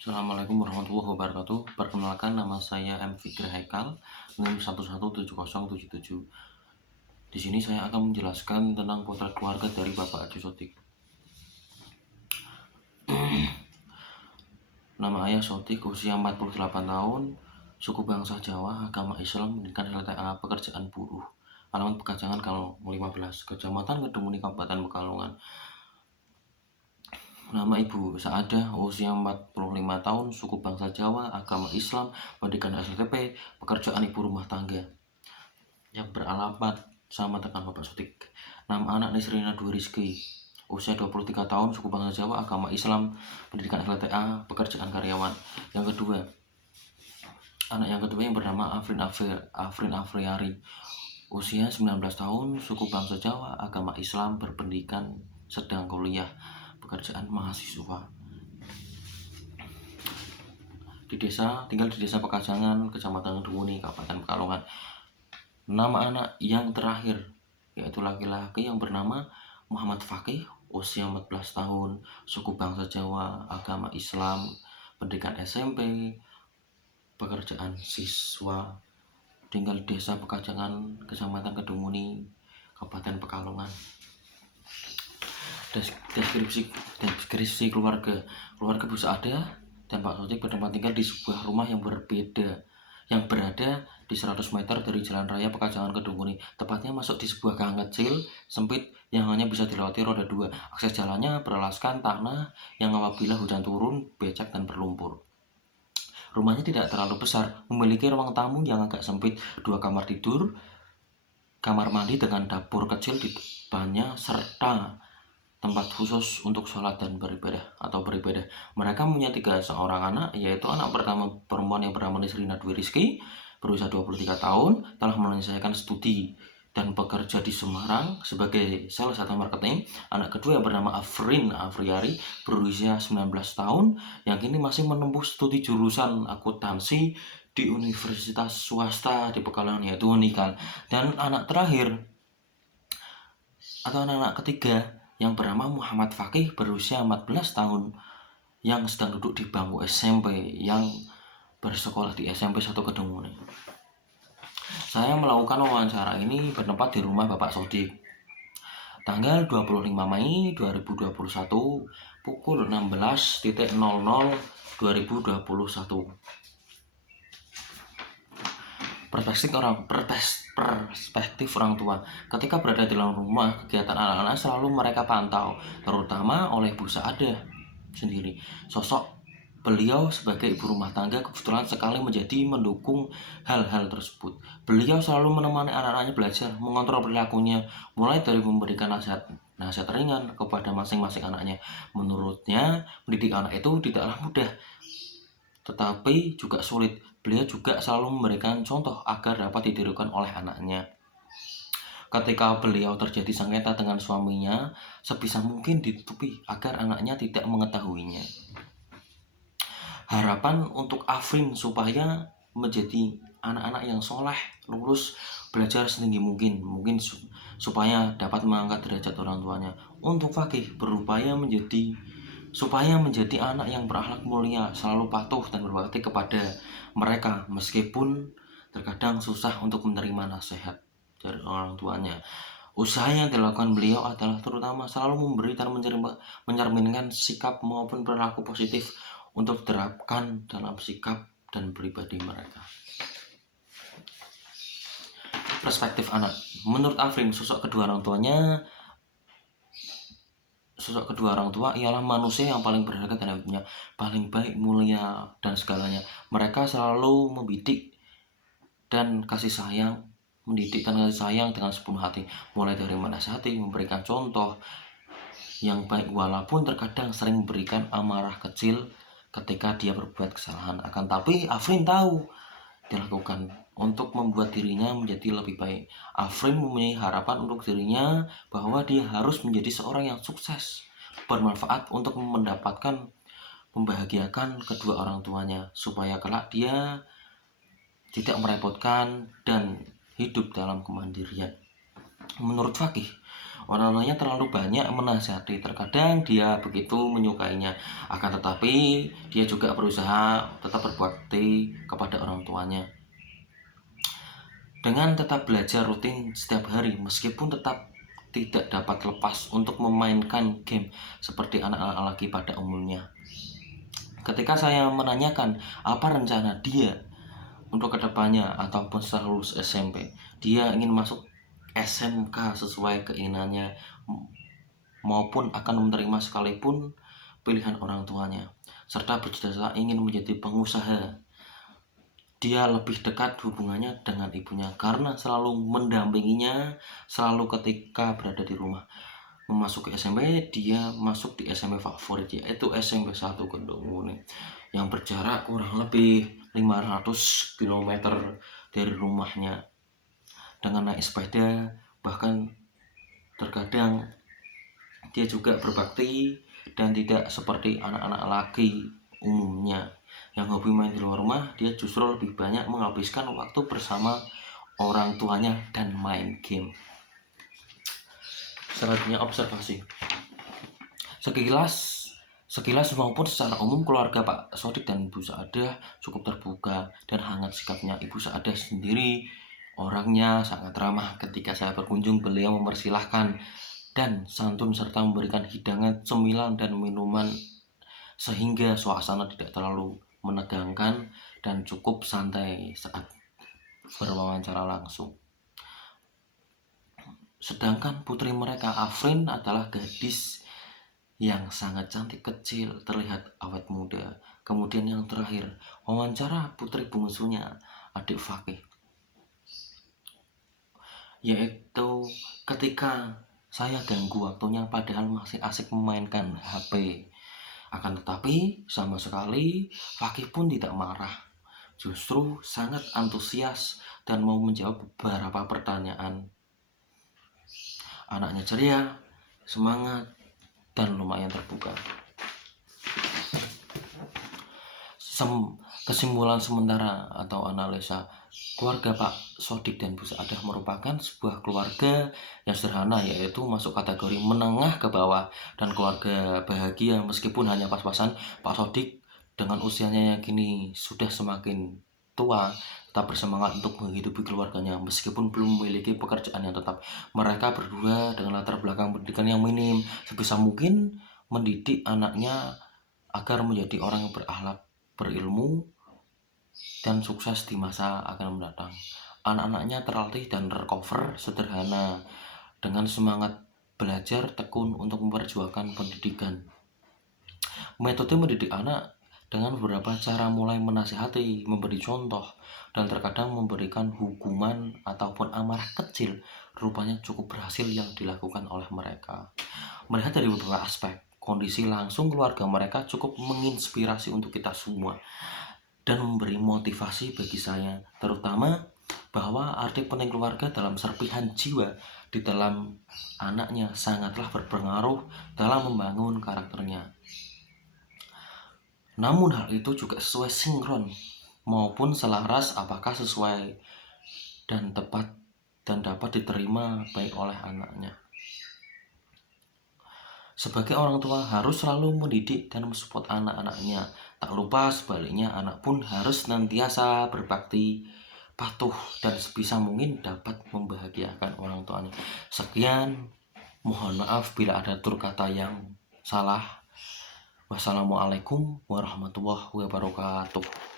Assalamualaikum warahmatullahi wabarakatuh. Perkenalkan, nama saya M. Fikri Haikal, NIM 117077. Di sini saya akan menjelaskan tentang potret keluarga dari Bapak Haji Sodik. Nama ayah Sodik, usia 48 tahun, suku bangsa Jawa, agama Islam, pendidikan LTA, pekerjaan buruh. Alamat Pegajangan Kalau 15, Kecamatan Kedunguni, Kabupaten Pekalongan. Nama Ibu Saadah, usia 45 tahun, suku bangsa Jawa, agama Islam, pendidikan SLTP, pekerjaan ibu rumah tangga. Yang beralamat sama dengan Bapak Sodik. Nama anak Nisrina Dwi Rizky, usia 23 tahun, suku bangsa Jawa, agama Islam, pendidikan LTA, pekerjaan karyawan. Yang kedua, anak yang kedua yang bernama Afrin Afriari, usia 19 tahun, suku bangsa Jawa, agama Islam, berpendidikan, sedang kuliah, pekerjaan mahasiswa. Tinggal di desa Pekajangan, Kecamatan Kedunguni, Kabupaten Pekalongan. Nama anak yang terakhir yaitu laki-laki yang bernama Muhammad Fakih, usia 14 tahun, suku bangsa Jawa, agama Islam, pendidikan SMP, pekerjaan siswa, tinggal di desa Pekajangan, Kecamatan Kedunguni, Kabupaten Pekalongan. Deskripsi keluarga Bu Saadah dan Pak Sodik bertempat tinggal di sebuah rumah yang berbeda, yang berada di 100 meter dari Jalan Raya Pekajangan Kedunguni. Tepatnya masuk di sebuah gang kecil sempit yang hanya bisa dilewati roda 2. Akses jalannya beralaskan tanah yang apabila hujan turun becek dan berlumpur. Rumahnya tidak terlalu besar, memiliki ruang tamu yang agak sempit, 2 kamar tidur, kamar mandi dengan dapur kecil di depannya, serta tempat khusus untuk sholat dan beribadah. Mereka punya 3 seorang anak, yaitu anak pertama perempuan yang bernama Nisrina Dwi Rizky, berusia 23 tahun, telah menyelesaikan studi dan bekerja di Semarang sebagai salah satu marketing. Anak kedua yang bernama Afrin Afriari, berusia 19 tahun, yang kini masih menempuh studi jurusan akuntansi di universitas swasta di Pekalongan, yaitu Unikal. Dan anak terakhir atau anak ketiga yang bernama Muhammad Fakih, berusia 14 tahun, yang sedang duduk di bangku SMP, yang bersekolah di SMP 1 Kedunguni. Saya melakukan wawancara ini bertempat di rumah Bapak Sodik tanggal 25 Mei 2021 pukul 16.00 2021. Perspektif orang tua. Ketika berada di dalam rumah, kegiatan anak-anak selalu mereka pantau, terutama oleh Bu Saadah sendiri. Sosok beliau sebagai ibu rumah tangga kebetulan sekali menjadi mendukung hal-hal tersebut. Beliau selalu menemani anak-anaknya belajar, mengontrol perilakunya, mulai dari memberikan nasihat ringan kepada masing-masing anaknya. Menurutnya, mendidik anak itu tidaklah mudah, tetapi juga sulit. Beliau juga selalu memberikan contoh agar dapat ditirukan oleh anaknya. Ketika beliau terjadi sengketa dengan suaminya, sebisa mungkin ditutupi agar anaknya tidak mengetahuinya. Harapan untuk Afrin supaya menjadi anak-anak yang soleh, lulus, belajar setinggi mungkin supaya dapat mengangkat derajat orang tuanya. Untuk Fakih berupaya supaya menjadi anak yang berakhlak mulia, selalu patuh dan berbakti kepada mereka, meskipun terkadang susah untuk menerima nasihat dari orang tuanya. Usaha yang dilakukan beliau adalah terutama selalu memberi dan mencerminkan sikap maupun perilaku positif untuk diterapkan dalam sikap dan pribadi mereka. Perspektif anak. Menurut Afrin, sosok kedua orang tua ialah manusia yang paling berharga dalam hidupnya, paling baik, mulia, dan segalanya. Mereka selalu mendidik dan kasih sayang dengan sepenuh hati, mulai dari menasihati, memberikan contoh yang baik, walaupun terkadang sering memberikan amarah kecil ketika dia berbuat kesalahan. Akan tapi Afrin tahu dilakukan untuk membuat dirinya menjadi lebih baik. Afrin mempunyai harapan untuk dirinya bahwa dia harus menjadi seorang yang sukses, bermanfaat untuk membahagiakan kedua orang tuanya, supaya kelak dia tidak merepotkan dan hidup dalam kemandirian. Menurut Fakih, Orang tuanya terlalu banyak menasihati, terkadang dia begitu menyukainya, akan tetapi dia juga berusaha tetap berbakti kepada orang tuanya. Dengan tetap belajar rutin setiap hari, meskipun tetap tidak dapat lepas untuk memainkan game seperti anak-anak laki pada umumnya. Ketika saya menanyakan apa rencana dia untuk kedepannya ataupun setelah lulus SMP, dia ingin masuk SMK sesuai keinginannya maupun akan menerima sekalipun pilihan orang tuanya, serta bercita-cita ingin menjadi pengusaha. Dia lebih dekat hubungannya dengan ibunya karena selalu mendampinginya, selalu ketika berada di rumah. Memasuki SMP, dia masuk di SMP favorit, yaitu SMP 1 Kedunguni, yang berjarak kurang lebih 500 km dari rumahnya. Dengan naik sepeda, bahkan terkadang dia juga berbakti dan tidak seperti anak-anak laki umumnya yang hobi main di luar rumah. Dia justru lebih banyak menghabiskan waktu bersama orang tuanya dan main game. Selanjutnya observasi. Sekilas maupun secara umum keluarga Pak Sodik dan Ibu Saadah cukup terbuka dan hangat sikapnya. Ibu Saadah sendiri orangnya sangat ramah. Ketika saya berkunjung, beliau mempersilahkan dan santun serta memberikan hidangan, cemilan dan minuman sehingga suasana tidak terlalu menegangkan dan cukup santai saat berwawancara langsung. Sedangkan putri mereka, Afrin, adalah gadis yang sangat cantik, kecil, terlihat awet muda. Kemudian yang terakhir, wawancara putri bungsunya, adik Fakih, yaitu ketika saya ganggu waktunya padahal masih asik memainkan HP. Akan tetapi sama sekali Fakih pun tidak marah, justru sangat antusias dan mau menjawab beberapa pertanyaan. Anaknya ceria, semangat, dan lumayan terbuka. Kesimpulan sementara atau analisa, keluarga Pak Sodik dan Bu Saadah merupakan sebuah keluarga yang sederhana, yaitu masuk kategori menengah ke bawah dan keluarga bahagia. Meskipun hanya pas-pasan, Pak Sodik dengan usianya yang kini sudah semakin tua tetap bersemangat untuk menghidupi keluarganya meskipun belum memiliki pekerjaan yang tetap. Mereka berdua dengan latar belakang pendidikan yang minim sebisa mungkin mendidik anaknya agar menjadi orang yang berakhlak, berilmu, dan sukses di masa akan mendatang. Anak-anaknya terlatih dan recover sederhana dengan semangat belajar tekun untuk memperjuangkan pendidikan. Metode mendidik anak dengan beberapa cara, mulai menasihati, memberi contoh, dan terkadang memberikan hukuman ataupun amarah kecil, rupanya cukup berhasil yang dilakukan oleh mereka. Melihat dari beberapa aspek, kondisi langsung keluarga mereka cukup menginspirasi untuk kita semua dan memberi motivasi bagi saya, terutama bahwa arti penting keluarga dalam serpihan jiwa di dalam anaknya sangatlah berpengaruh dalam membangun karakternya. Namun hal itu juga sesuai sinkron maupun selaras, apakah sesuai dan tepat dan dapat diterima baik oleh anaknya. Sebagai orang tua harus selalu mendidik dan mensupport anak-anaknya. Tak lupa sebaliknya, anak pun harus senantiasa berbakti, patuh, dan sebisa mungkin dapat membahagiakan orang tuanya. Sekian, mohon maaf bila ada tutur kata yang salah. Wassalamualaikum warahmatullahi wabarakatuh.